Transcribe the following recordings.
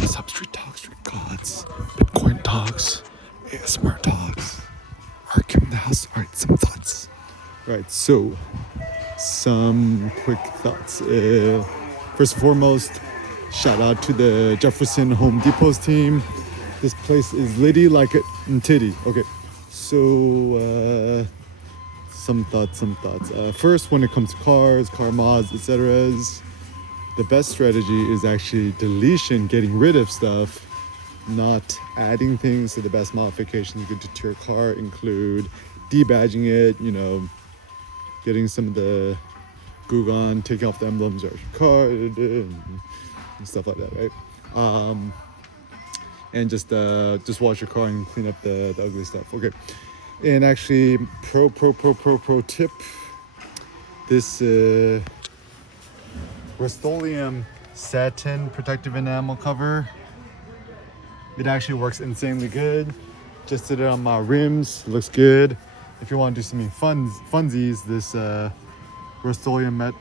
What's up, Street Talks, Street Gods, Bitcoin Talks, ASMR Talks, Arkham in the House. Alright, some thoughts. Right, so some quick thoughts. First and foremost, shout out to the Jefferson Home Depot's team. This place is litty like a titty. Okay, so some thoughts. First, when it comes to cars, car mods, etc., the best strategy is actually deletion, getting rid of stuff, not adding things. So the best modifications you can do to your car include debadging it, getting some of the Gugon, taking off the emblems of your car, and stuff like that, right? And just wash your car and clean up the ugly stuff. Okay. And actually, pro tip, this Rust-Oleum satin protective enamel cover, it actually works insanely good. Just did it on my rims, looks good. If you want to do something funsies, this Rust-Oleum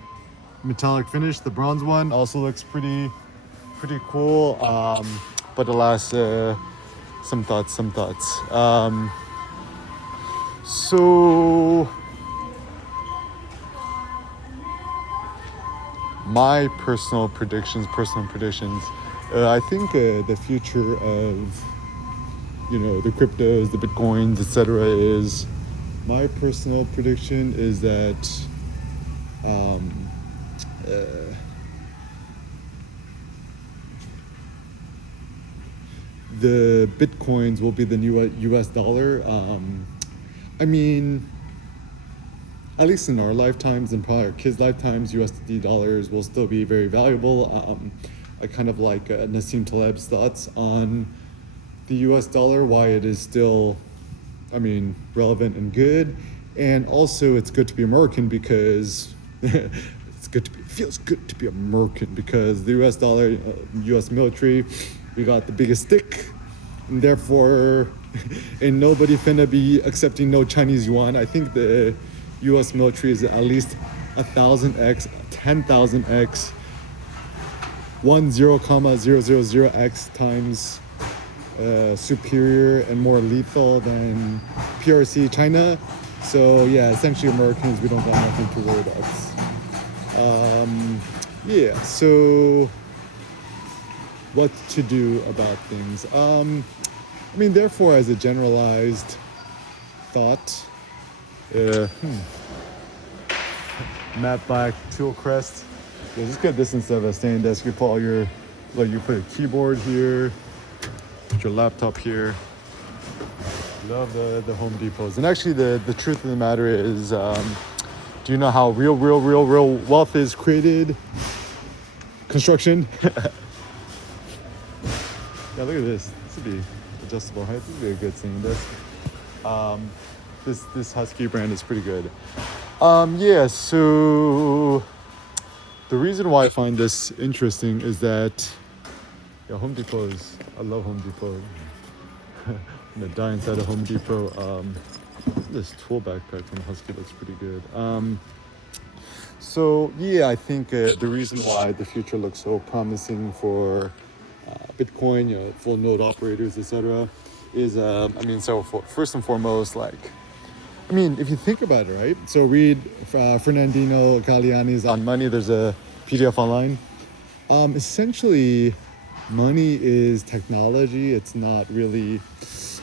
metallic finish, the bronze one, also looks pretty cool. But alas, some thoughts. So my personal predictions. I think the future of the cryptos, the bitcoins, etc. is, my personal prediction is that the bitcoins will be the new U.S. dollar. I mean, at least in our lifetimes and probably our kids' lifetimes, USD dollars will still be very valuable. I kind of like Nassim Taleb's thoughts on the US dollar, why it is still, relevant and good. And also it's good to be American because feels good to be American because the US dollar, US military, we got the biggest stick, and therefore ain't nobody finna be accepting no Chinese yuan. I think the US military is at least 1,000x, 10,000x, 10,000x times superior and more lethal than PRC China. So yeah, essentially Americans, we don't got nothing to worry about. So what to do about things? Therefore, as a generalized thought, matte black tool crest. Yeah, just get this instead of a standing desk. You put all your, you put a keyboard here, put your laptop here. Love the Home Depots. And actually, the truth of the matter is, do you know how real wealth is created? Construction. Yeah, look at this. This would be adjustable height. This would be a good standing desk. This Husky brand is pretty good. So the reason why I find this interesting is that Home Depot I love Home Depot. I'm gonna die inside a Home Depot. This tool backpack from Husky looks pretty good. I think the reason why the future looks so promising for Bitcoin, full node operators, etc., is first and foremost, if you think about it, right? So read Fernandino Galliani's On Money. There's a PDF online. Essentially, money is technology. It's not really,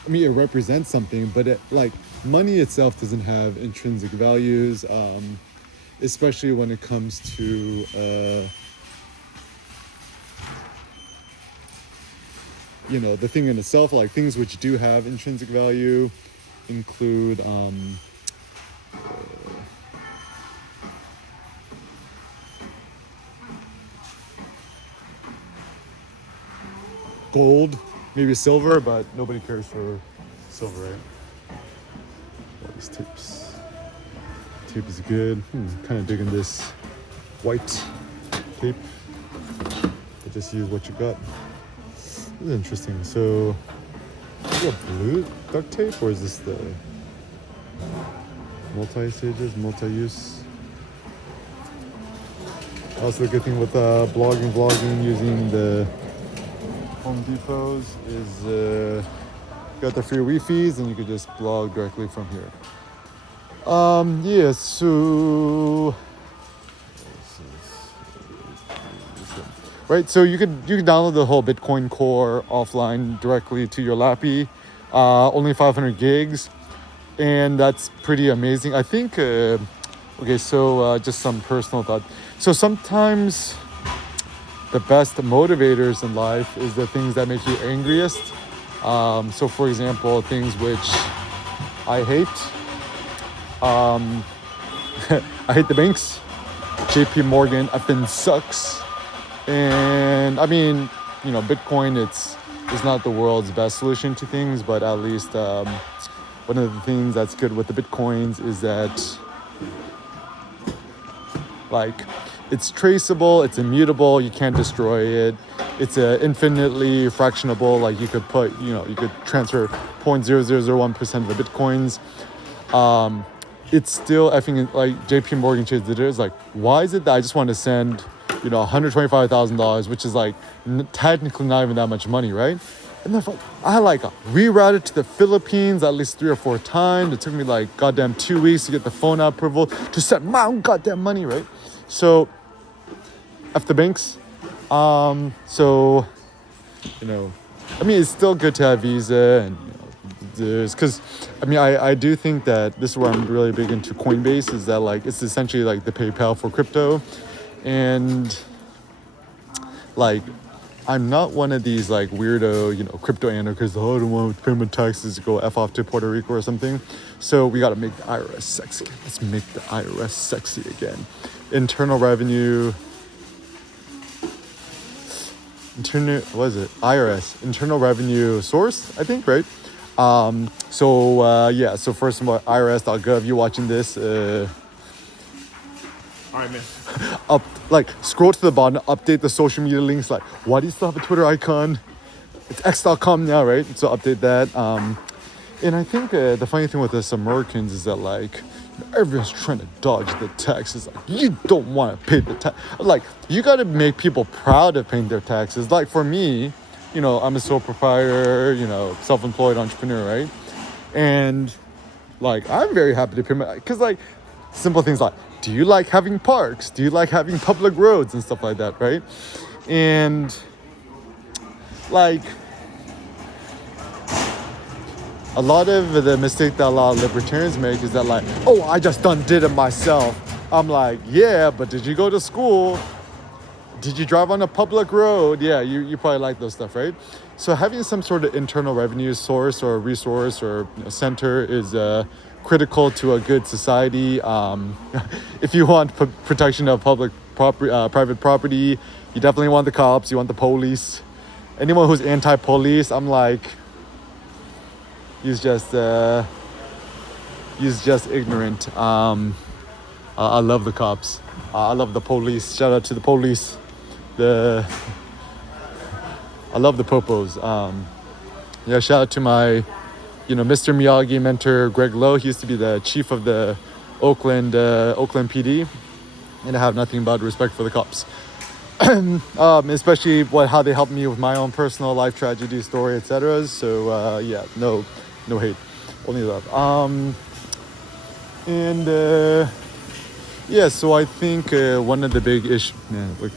it represents something, but money itself doesn't have intrinsic values, especially when it comes to the thing in itself. Things which do have intrinsic value include gold, maybe silver, but nobody cares for silver, right? All these tapes. Tape is good. Kind of digging this white tape. I just use what you got. This is interesting. So, is it blue duct tape or is this the multi-stages, multi-use? Also, the good thing with vlogging using the Home Depot's is got the free Wi-Fi's, and you could just blog directly from here. Yeah, so right, so you could download the whole Bitcoin Core offline directly to your Lappy, only 500 gigs, and that's pretty amazing. I think. Okay, so just some personal thought. So sometimes the best motivators in life is the things that make you angriest. So for example, things which I hate. I hate the banks. JP Morgan effing sucks. And I mean, you know, Bitcoin, it's not the world's best solution to things, but at least one of the things that's good with the Bitcoins is that like it's traceable, it's immutable, you can't destroy it. It's infinitely fractionable, like you could put, you know, you could transfer 0.0001% of the Bitcoins. It's still, I think, like JP Morgan Chase did it. It's like, why is it that I just want to send, you know, $125,000, which is like technically not even that much money, right? And then I like rerouted to the Philippines at least 3 or 4 times. It took me like goddamn 2 weeks to get the phone approval to send my own goddamn money, right? So, F the banks. So, you know, I mean, it's still good to have Visa and, you know, because, I mean, I do think that this is where I'm really big into Coinbase, is that like, it's essentially like the PayPal for crypto. And like, I'm not one of these like weirdo, you know, crypto anarchists. Oh, I don't want to pay my taxes to go F off to Puerto Rico or something. So we got to make the IRS sexy. Let's make the IRS sexy again. Internal revenue. What is it? IRS, Internal Revenue Source, I think, right? Yeah, so first of all, IRS.gov, you watching this, Alright, man. like scroll to the bottom, update the social media links, like why do you still have a Twitter icon? It's x.com now, right? So update that. And I think the funny thing with us Americans is that like everyone's trying to dodge the taxes. Like, you don't want to pay the tax. Like, you got to make people proud of paying their taxes. Like for me, you know, I'm a sole proprietor, you know, self-employed entrepreneur, right? And like, I'm very happy to pay my, because like simple things like, do you like having parks? Do you like having public roads and stuff like that, right? And like, a lot of the mistake that a lot of libertarians make is that like, oh, I just did it myself. I'm like, yeah, but did you go to school? Did you drive on a public road? Yeah, you probably like those stuff, right? So having some sort of internal revenue source or resource or, you know, center is critical to a good society. If you want protection of public property, private property, you definitely want the cops, you want the police. Anyone who's anti-police, I'm like, he's just ignorant. I love the cops. I love the police. Shout out to the police. I love the popos. Yeah, shout out to my, you know, Mr. Miyagi mentor, Greg Lowe. He used to be the chief of the Oakland PD, and I have nothing but respect for the cops. Especially how they helped me with my own personal life tragedy story, etc. So yeah, no hate, only love. Yeah, so I think one of the big issues, man, look,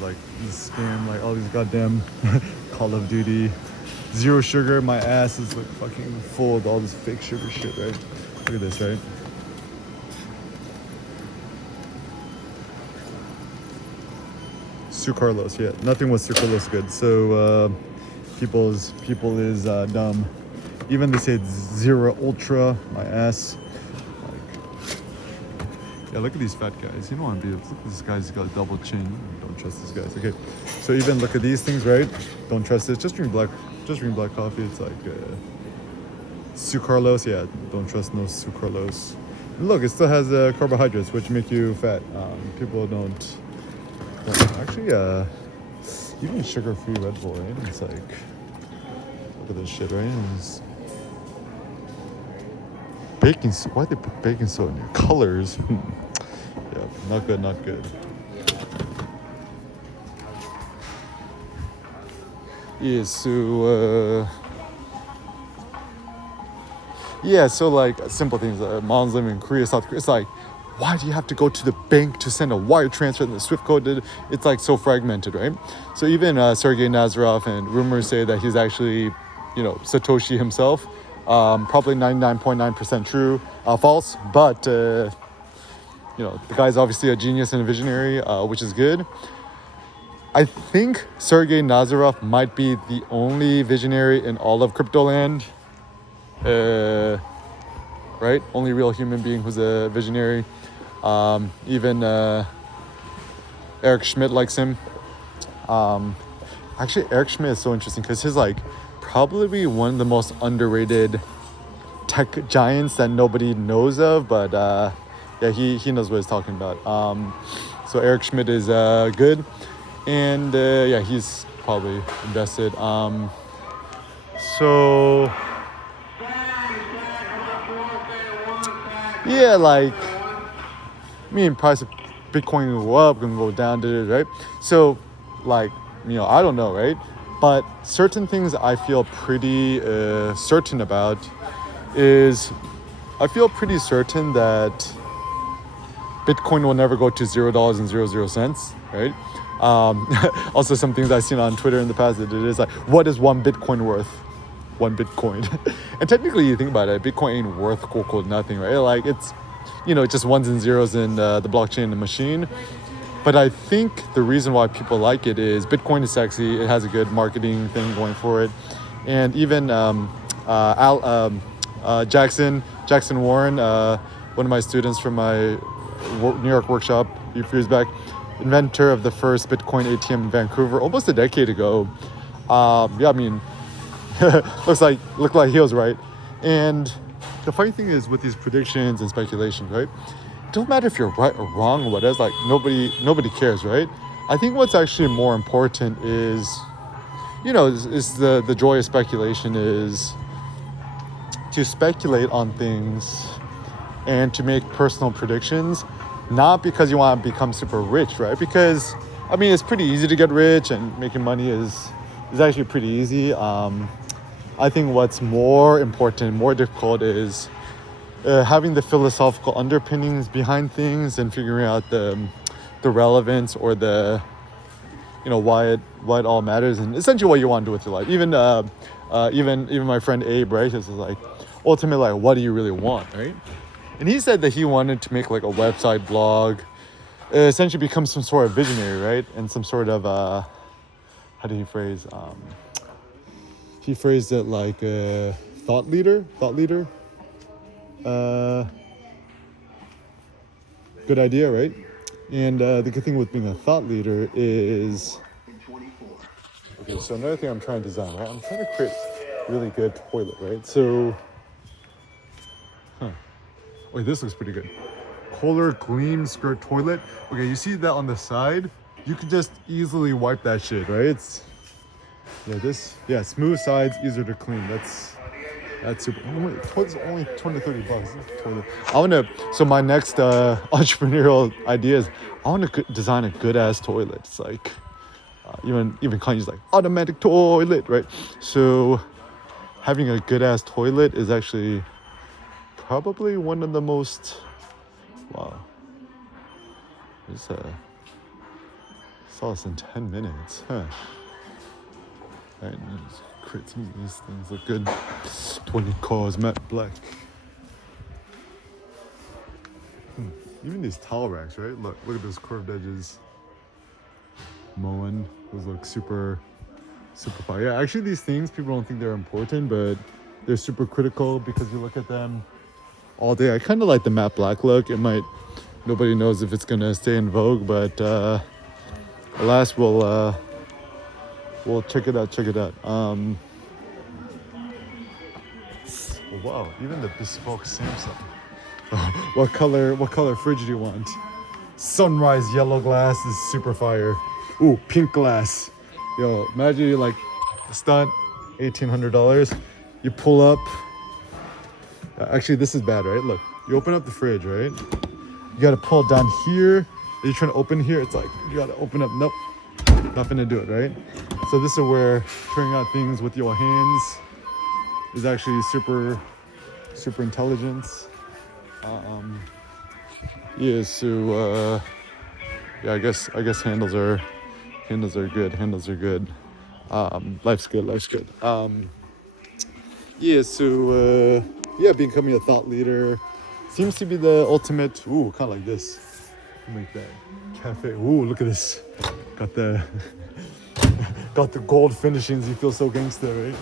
like this scam, like all these goddamn Call of Duty, zero sugar. My ass is like fucking full of all this fake sugar shit, right? Look at this, right? Sucralose, yeah, nothing was sucralose good. So people is dumb. Even they said zero ultra, my ass. Yeah, look at these fat guys. You don't want to be. Look at this guy's got a double chin. Don't trust these guys. Okay, so even look at these things, right? Don't trust it. Just drink black coffee. It's like sucralose. Yeah, don't trust no sucralose. And look, it still has carbohydrates, which make you fat. People don't actually. Even sugar-free Red Bull, right? It's like, look at this shit, right? It's baking. Why they put baking soda in your colors? Yeah, not good. Yeah, so yeah, so like simple things. Mom's living in Korea, South Korea. It's like, why do you have to go to the bank to send a wire transfer? And the SWIFT code did. It's like so fragmented, right? So even Sergei Nazarov, and rumors say that he's actually, Satoshi himself. Probably 99.9% true, false. But the guy's obviously a genius and a visionary, which is good. I think Sergei Nazarov might be the only visionary in all of crypto land. Right? Only real human being who's a visionary. Even Eric Schmidt likes him. Actually, Eric Schmidt is so interesting because he's like probably one of the most underrated tech giants that nobody knows of, but yeah, he knows what he's talking about. So Eric Schmidt is good, and yeah, he's probably invested. So yeah, like, price of Bitcoin can go up, can go down, right? So, like, I don't know, right? But certain things I feel pretty certain about is I feel pretty certain that Bitcoin will never go to $0.00, right? Also, some things I've seen on Twitter in the past, it is like, what is one Bitcoin worth? One Bitcoin. And technically, you think about it, Bitcoin ain't worth quote nothing, right? Like, it's, just ones and zeros in the blockchain and the machine. But I think the reason why people like it is Bitcoin is sexy. It has a good marketing thing going for it. And even Jackson Warren, one of my students from my New York workshop a few years back, inventor of the first Bitcoin ATM in Vancouver almost a decade ago. Looked like he was right. And the funny thing is with these predictions and speculations, right? It don't matter if you're right or wrong or whatever. It's like nobody cares, right? I think what's actually more important is, is the joy of speculation is to speculate on things and to make personal predictions, not because you want to become super rich, right? Because it's pretty easy to get rich, and making money is actually pretty easy. I think what's more important, more difficult is having the philosophical underpinnings behind things and figuring out the relevance or the why it all matters, and essentially what you want to do with your life. Even my friend Abe, right? He's like, ultimately, like, what do you really want, right? And he said that he wanted to make like a website blog, essentially become some sort of visionary, right? And some sort of how do you phrase? He phrased it like a thought leader. Good idea, right? And the good thing with being a thought leader is, okay, so another thing I'm trying to design, right? I'm trying to create a really good toilet, right? So, wait, this looks pretty good. Kohler Gleam Skirt Toilet. Okay, you see that on the side? You could just easily wipe that shit, right? It's, smooth sides, easier to clean. That's super. Toilet's only $20-$30. So my next entrepreneurial idea is I want to design a good ass toilet. It's like, even Kanye's like automatic toilet, right? So having a good ass toilet is actually probably one of the most, saw this in 10 minutes, huh? All right, let's create some of these things look good. 20 cars, matte black. Even these towel racks, right? Look at those curved edges. Moen, those look super fire. Yeah, actually these things, people don't think they're important, but they're super critical because you look at them all day. I kind of like the matte black look. Nobody knows if it's gonna stay in vogue, but alas, we'll check it out. Wow, even the bespoke Samsung. What color fridge do you want? Sunrise yellow glass is super fire. Ooh, pink glass. Yo, imagine you like stunt, $1,800. You pull up. Actually, this is bad, right? Look, you open up the fridge, right? You gotta pull down here. You're trying to open here. It's like you gotta open up. Nope. Not finna do it, right? So this is where figuring out things with your hands is actually super intelligence. Yeah, so yeah, I guess handles are good. Life's good. Yeah, so yeah, becoming a thought leader seems to be the ultimate. Ooh, kind of like this. Make that cafe. Ooh, look at this. Got the got the gold finishings. You feel so gangster, right?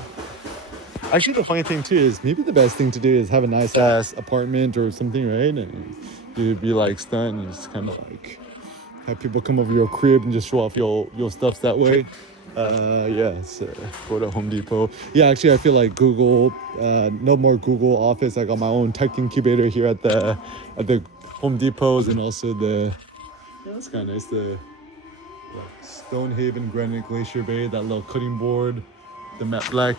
Actually, the funny thing too is maybe the best thing to do is have a nice ass apartment or something, right? And you'd be like stunned and just kind of like have people come over your crib and just show off your stuffs that way. Yeah, so go to Home Depot. Yeah, actually, I feel like Google. No more Google Office. I got my own tech incubator here at the Home Depots, and also the. Yeah, that's kind of nice. The Stonehaven Granite Glacier Bay. That little cutting board. The matte black.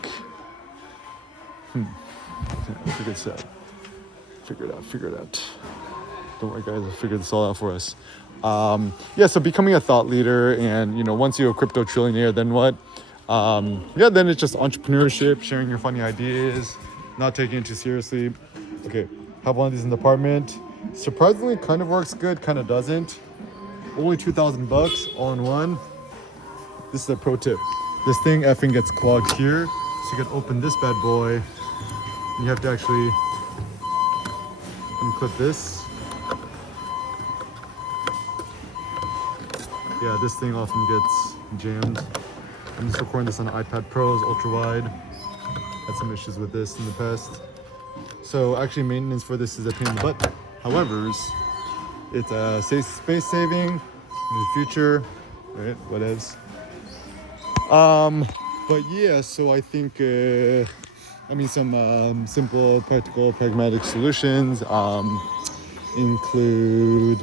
Figure it out. Figure it out. Don't worry, guys. I'll figure this all out for us. Yeah, so becoming a thought leader, and once you're a crypto trillionaire, then what? Yeah, then it's just entrepreneurship, sharing your funny ideas, not taking it too seriously. Okay, have one of these in the apartment. Surprisingly, kind of works good, kind of doesn't. Only $2,000 all in one. This is a pro tip. This thing effing gets clogged here, so you can open this bad boy. And you have to actually unclip this. Yeah, this thing often gets jammed. I'm just recording this on an iPad Pro, it's ultra wide. Had some issues with this in the past. So actually maintenance for this is a pain in the butt. However, it's space saving in the future, right? Whatevs. But yeah, so I think, some simple, practical, pragmatic solutions include,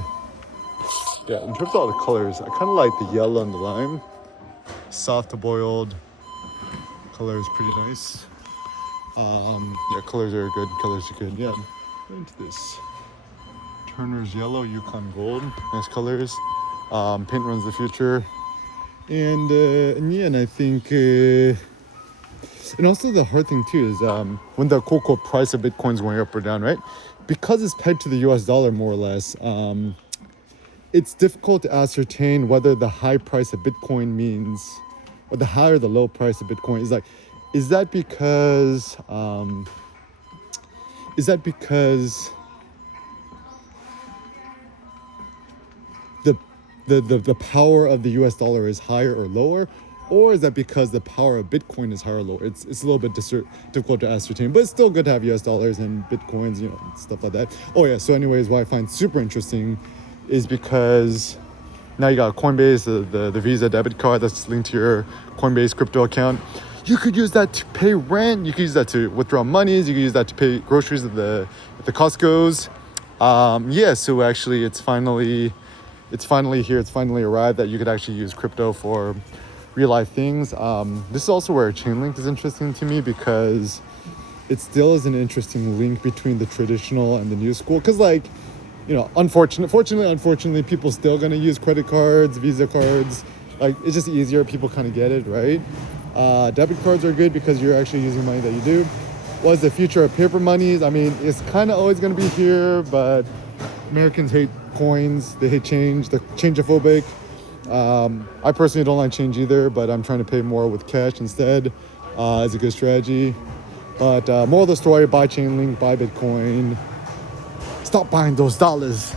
yeah, in terms of all the colors, I kind of like the yellow and the lime. Soft boiled color is pretty nice. Yeah, colors are good. Yeah, into this. Turner's yellow, Yukon gold, nice colors. Paint runs the future. And I think, and also the hard thing too is when the quote price of Bitcoin is going up or down, right? Because it's pegged to the US dollar more or less, it's difficult to ascertain whether the high price of Bitcoin means, or the high or the low price of Bitcoin is like, is that because the power of the US dollar is higher or lower, or is that because the power of Bitcoin is higher or lower? It's a little bit difficult to ascertain, but it's still good to have US dollars and Bitcoins, stuff like that. Oh yeah, so anyways, what I find super interesting is because now you got Coinbase, the Visa debit card that's linked to your Coinbase crypto account. You could use that to pay rent. You could use that to withdraw monies. You could use that to pay groceries at the Costco's. Yeah, so actually it's finally here. It's finally arrived that you could actually use crypto for real life things. This is also where Chainlink is interesting to me because it still is an interesting link between the traditional and the new school. Because unfortunately, people still gonna use credit cards, Visa cards. Like, it's just easier. People kind of get it, right? Debit cards are good because you're actually using money that you do. What's the future of paper monies? I mean, it's kind of always gonna be here, but Americans hate coins. They hate change. They're changeophobic. I personally don't like change either, but I'm trying to pay more with cash instead. It's a good strategy. But more of the story: buy Chainlink, buy Bitcoin. Stop buying those dollars.